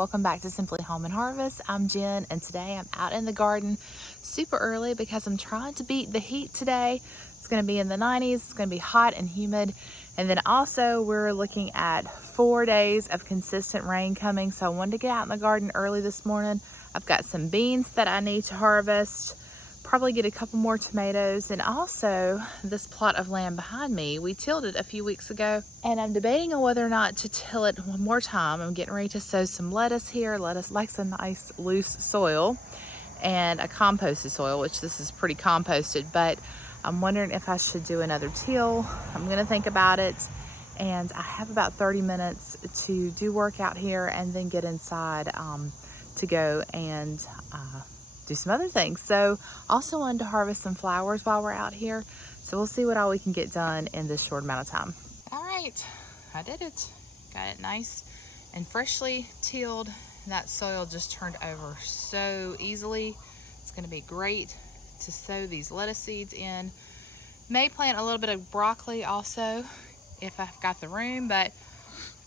welcome back to Simply Home and Harvest. I'm Jen, and today I'm out in the garden super early because I'm trying to beat the heat today. It's going to be in the 90s, it's going to be hot and humid, and then also we're looking at 4 days of consistent rain coming, so I wanted to get out in the garden early this morning. I've got some beans that I need to harvest, probably get a couple more tomatoes, and also this plot of land behind me, we tilled it a few weeks ago, and I'm debating on whether or not to till it one more time. I'm getting ready to sow some lettuce here. Lettuce likes a nice loose soil and a composted soil, which this is pretty composted, but I'm wondering if I should do another till. I'm gonna think about it, and I have about 30 minutes to do work out here and then get inside to go and do some other things. So also wanted to harvest some flowers while we're out here. So we'll see what all we can get done in this short amount of time. All right, I did it. Got it nice and freshly tilled. That soil just turned over so easily. It's gonna be great to sow these lettuce seeds in. May plant a little bit of broccoli also if I've got the room, but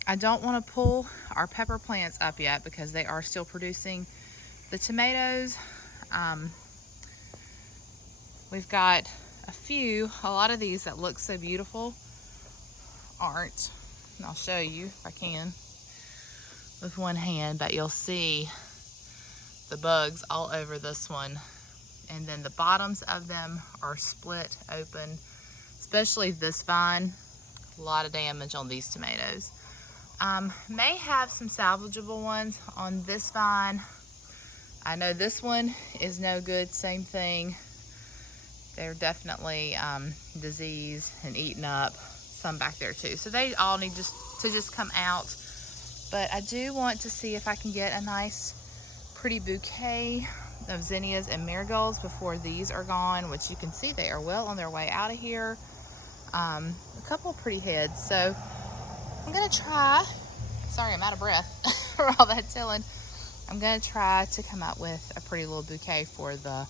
I don't want to pull our pepper plants up yet because they are still producing. The tomatoes, we've got a lot of these that look so beautiful aren't, and I'll show you if I can with one hand, but you'll see the bugs all over this one, and then the bottoms of them are split open, especially this vine. A lot of damage on these tomatoes. May have some salvageable ones on this vine. I know this one is no good, same thing. They're definitely diseased and eaten up. Some back there too. So they all need to just come out. But I do want to see if I can get a nice pretty bouquet of zinnias and marigolds before these are gone, which you can see they are well on their way out of here. A couple of pretty heads. So I'm gonna try, sorry I'm out of breath for all that tilling. I'm gonna try to come out with a pretty little bouquet for the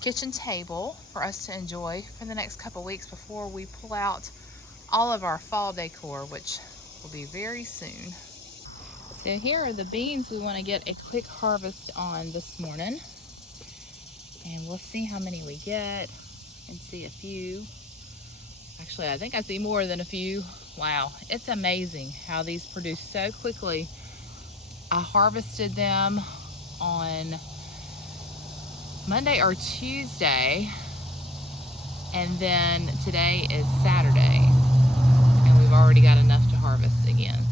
kitchen table for us to enjoy for the next couple weeks before we pull out all of our fall decor, which will be very soon. So here are the beans we want to get a quick harvest on this morning, and we'll see how many we get. And see a few. Actually, I think I see more than a few. Wow, it's amazing how these produce so quickly. I harvested them on Monday or Tuesday, and then today is Saturday, and we've already got enough to harvest again.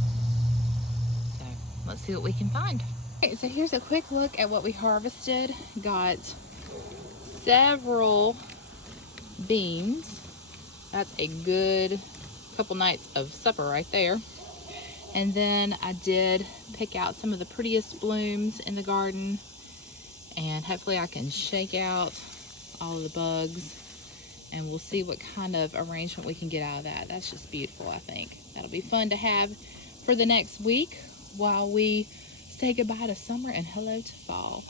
So let's see what we can find. Okay, so here's a quick look at what we harvested. Got several beans. That's a good couple nights of supper right there. And then I did pick out some of the prettiest blooms in the garden, and hopefully I can shake out all of the bugs, and we'll see what kind of arrangement we can get out of that. That's just beautiful. I think that'll be fun to have for the next week while we say goodbye to summer and hello to fall.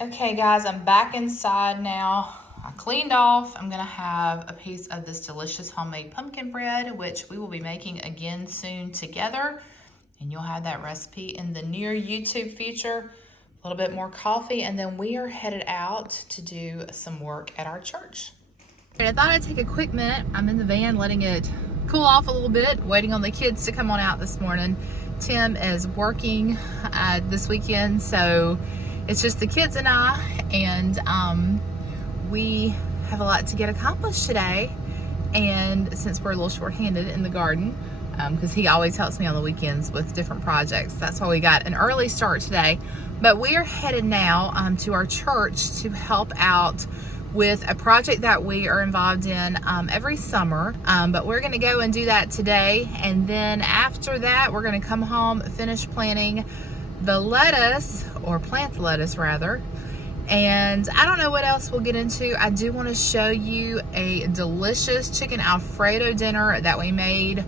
Okay guys, I'm back inside now. I cleaned off. I'm gonna have a piece of this delicious homemade pumpkin bread, which we will be making again soon together. And you'll have that recipe in the near YouTube future. A little bit more coffee, and then we are headed out to do some work at our church. I thought I'd take a quick minute. I'm in the van letting it cool off a little bit, waiting on the kids to come on out this morning. Tim is working this weekend, so it's just the kids and I, and we have a lot to get accomplished today, and since we're a little short-handed in the garden, because he always helps me on the weekends with different projects, that's why we got an early start today. But we are headed now to our church to help out with a project that we are involved in every summer, but we're going to go and do that today, and then after that we're going to come home, finish planting the lettuce, or plant the lettuce rather. And I don't know what else we'll get into. I do want to show you a delicious chicken Alfredo dinner that we made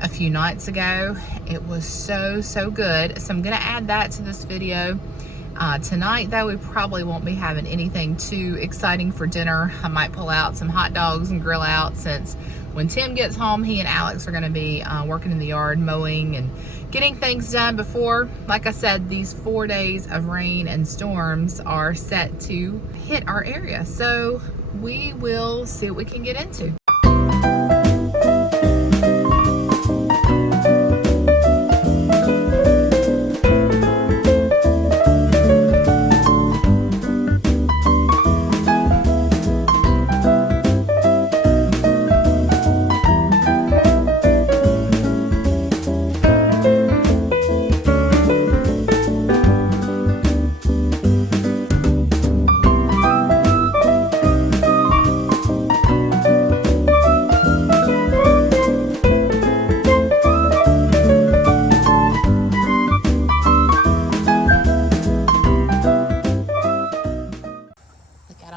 a few nights ago. It was so good. So I'm going to add that to this video. Tonight though, we probably won't be having anything too exciting for dinner. I might pull out some hot dogs and grill out, since when Tim gets home, he and Alex are going to be working in the yard, mowing and getting things done before, like I said, these 4 days of rain and storms are set to hit our area. So we will see what we can get into.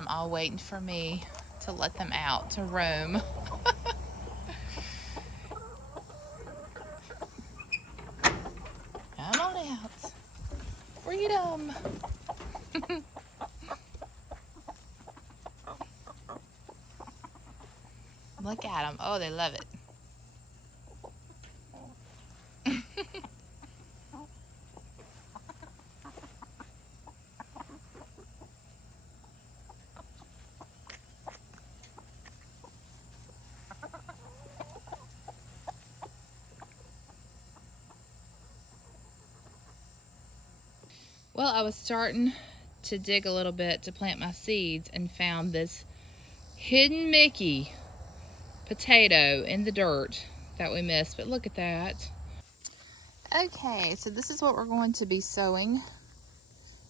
All waiting for me to let them out to roam. Come on out. Freedom. Look at them. Oh, they love it. Well, I was starting to dig a little bit to plant my seeds and found this hidden Mickey potato in the dirt that we missed, but look at that. Okay, so this is what we're going to be sowing.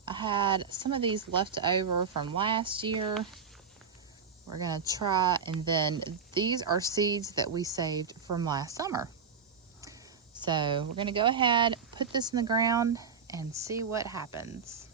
I had some of these left over from last year. We're gonna try, and then these are seeds that we saved from last summer. So we're gonna go ahead, put this in the ground, and see what happens.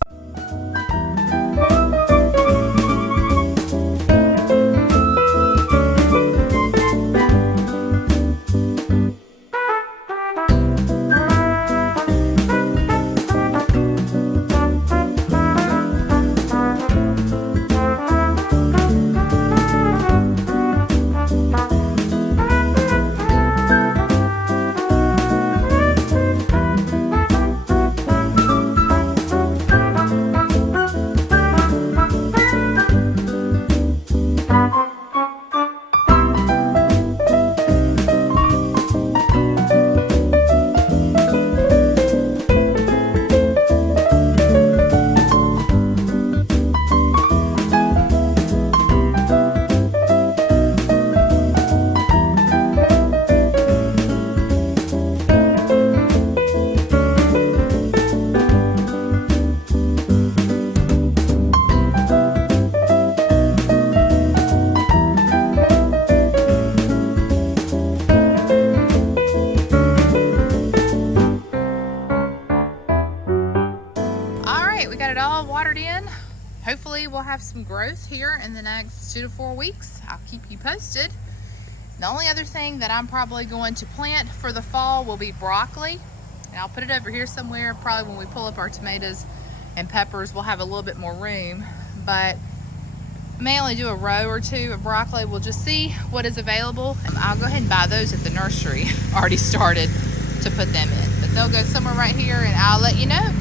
Hopefully we'll have some growth here in the next 2 to 4 weeks. I'll keep you posted. The only other thing that I'm probably going to plant for the fall will be broccoli. And I'll put it over here somewhere. Probably when we pull up our tomatoes and peppers, we'll have a little bit more room. But I may only do a row or two of broccoli. We'll just see what is available. I'll go ahead and buy those at the nursery. Already started to put them in. But they'll go somewhere right here and I'll let you know.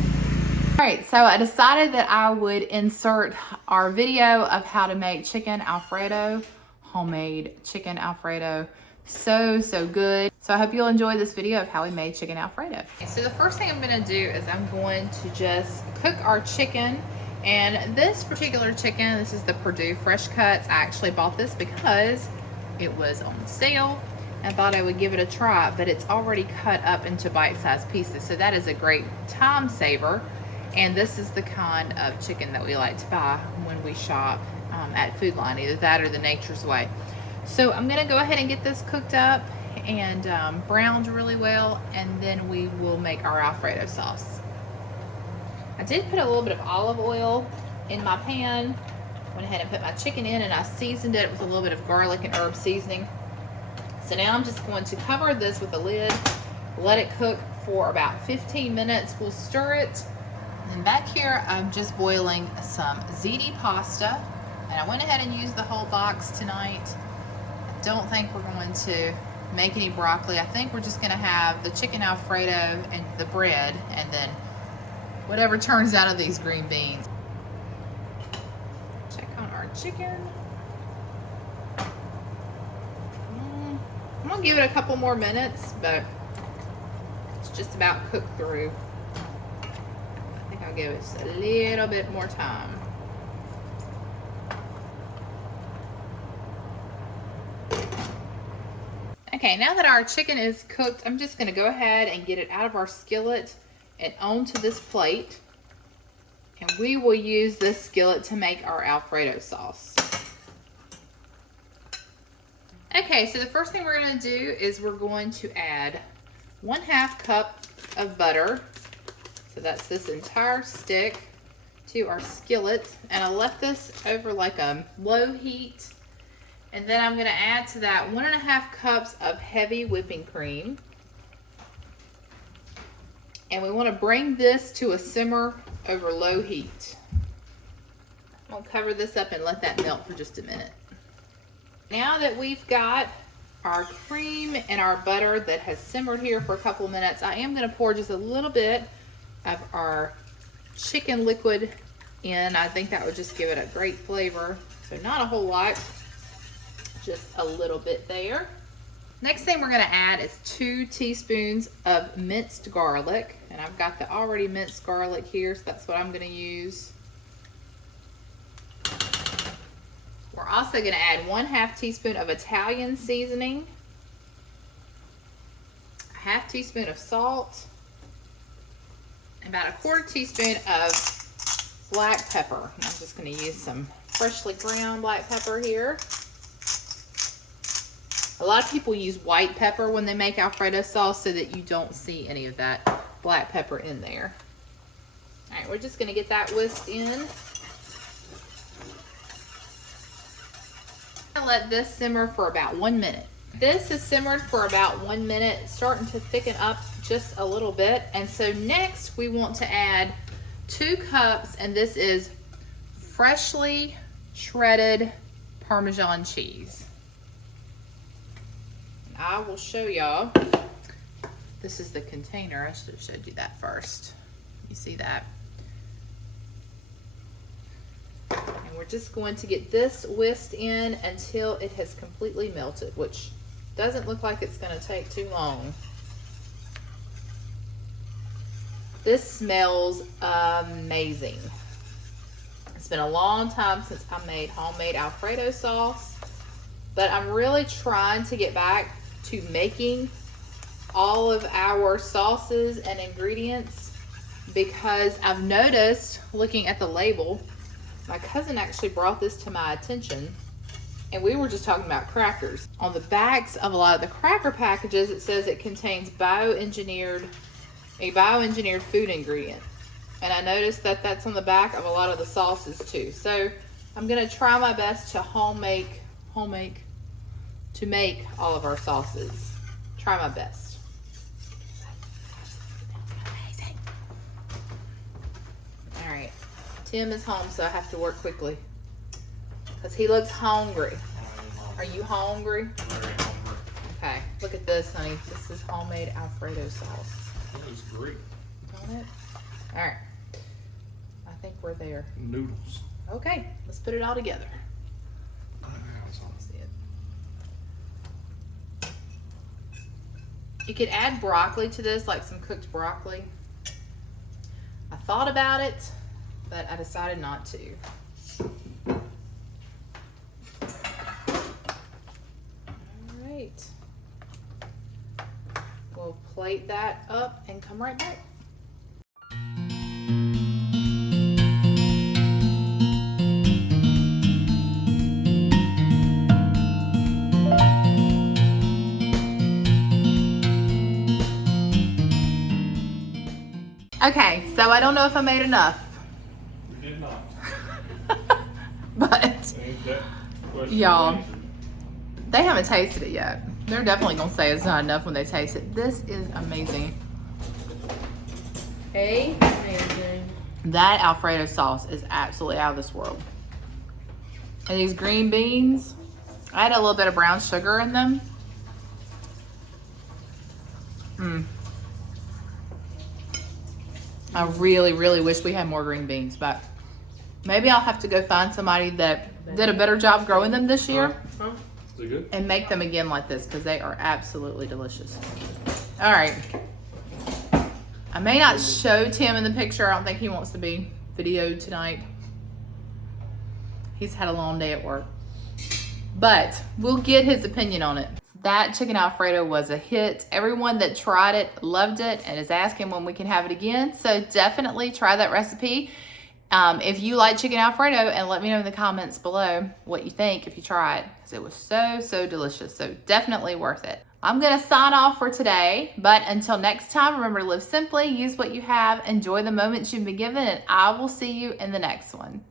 All right, so I decided that I would insert our video of how to make chicken Alfredo, homemade chicken Alfredo. So good. So I hope you'll enjoy this video of how we made chicken Alfredo. So the first thing I'm gonna do is I'm going to just cook our chicken. And this particular chicken, this is the Purdue Fresh Cuts. I actually bought this because it was on sale. I thought I would give it a try, but it's already cut up into bite-sized pieces. So that is a great time saver. And this is the kind of chicken that we like to buy when we shop at Food Line, either that or the Nature's Way. So I'm gonna go ahead and get this cooked up and browned really well, and then we will make our Alfredo sauce. I did put a little bit of olive oil in my pan. Went ahead and put my chicken in, and I seasoned it with a little bit of garlic and herb seasoning. So now I'm just going to cover this with a lid, let it cook for about 15 minutes. We'll stir it. And back here, I'm just boiling some ziti pasta, and I went ahead and used the whole box tonight. I don't think we're going to make any broccoli. I think we're just gonna have the chicken Alfredo and the bread, and then whatever turns out of these green beans. Check on our chicken. I'm gonna give it a couple more minutes, but it's just about cooked through. I think I'll give it just a little bit more time. Okay, now that our chicken is cooked, I'm just gonna go ahead and get it out of our skillet and onto this plate. And we will use this skillet to make our Alfredo sauce. Okay, so the first thing we're gonna do is we're going to add 1/2 cup of butter. So that's this entire stick to our skillet. And I left this over like a low heat. And then I'm gonna add to that 1.5 cups of heavy whipping cream. And we wanna bring this to a simmer over low heat. I'll cover this up and let that melt for just a minute. Now that we've got our cream and our butter that has simmered here for a couple of minutes, I am gonna pour just a little bit of our chicken liquid in. I think that would just give it a great flavor. So not a whole lot, just a little bit there. Next thing we're gonna add is 2 teaspoons of minced garlic. And I've got the already minced garlic here, so that's what I'm gonna use. We're also gonna add 1/2 teaspoon of Italian seasoning, 1/2 teaspoon of salt, and about 1/4 teaspoon of black pepper. And I'm just gonna use some freshly ground black pepper here. A lot of people use white pepper when they make Alfredo sauce so that you don't see any of that black pepper in there. All right, we're just gonna get that whisked in. I'm gonna let this simmer for about 1 minute. This has simmered for about 1 minute, starting to thicken up just a little bit. And so next we want to add 2 cups, and this is freshly shredded Parmesan cheese. I will show y'all. This is the container. I should have showed you that first. You see that? And we're just going to get this whisked in until it has completely melted, which doesn't look like it's going to take too long. This smells amazing. It's been a long time since I made homemade Alfredo sauce, but I'm really trying to get back to making all of our sauces and ingredients, because I've noticed, looking at the label, my cousin actually brought this to my attention, and we were just talking about crackers. On the backs of a lot of the cracker packages, it says it contains a bioengineered food ingredient. And I noticed that that's on the back of a lot of the sauces too. So I'm gonna try my best to make all of our sauces. Try my best. Amazing. All right, Tim is home, so I have to work quickly because he looks hungry. Are you hungry? I'm very hungry. Okay, look at this, honey. This is homemade Alfredo sauce. That is great. On it. All right, I think we're there. Noodles. Okay, let's put it all together. See it. You could add broccoli to this, like some cooked broccoli. I thought about it, but I decided not to. All right. We'll plate that up and come right back. Okay, so I don't know if I made enough. You did not. But y'all, they haven't tasted it yet. They're definitely gonna say it's not enough when they taste it. This is amazing. Amazing. That Alfredo sauce is absolutely out of this world. And these green beans, I had a little bit of brown sugar in them. I really, really wish we had more green beans, but maybe I'll have to go find somebody that did a better job growing them this year Is it good? and make them again like this, because they are absolutely delicious. All right. I may not show Tim in the picture. I don't think he wants to be videoed tonight. He's had a long day at work. But we'll get his opinion on it. That chicken Alfredo was a hit. Everyone that tried it loved it and is asking when we can have it again. So definitely try that recipe. If you like chicken Alfredo, and let me know in the comments below what you think if you try it, because it was so delicious. So definitely worth it. I'm gonna sign off for today, but until next time, remember to live simply, use what you have, enjoy the moments you've been given, and I will see you in the next one.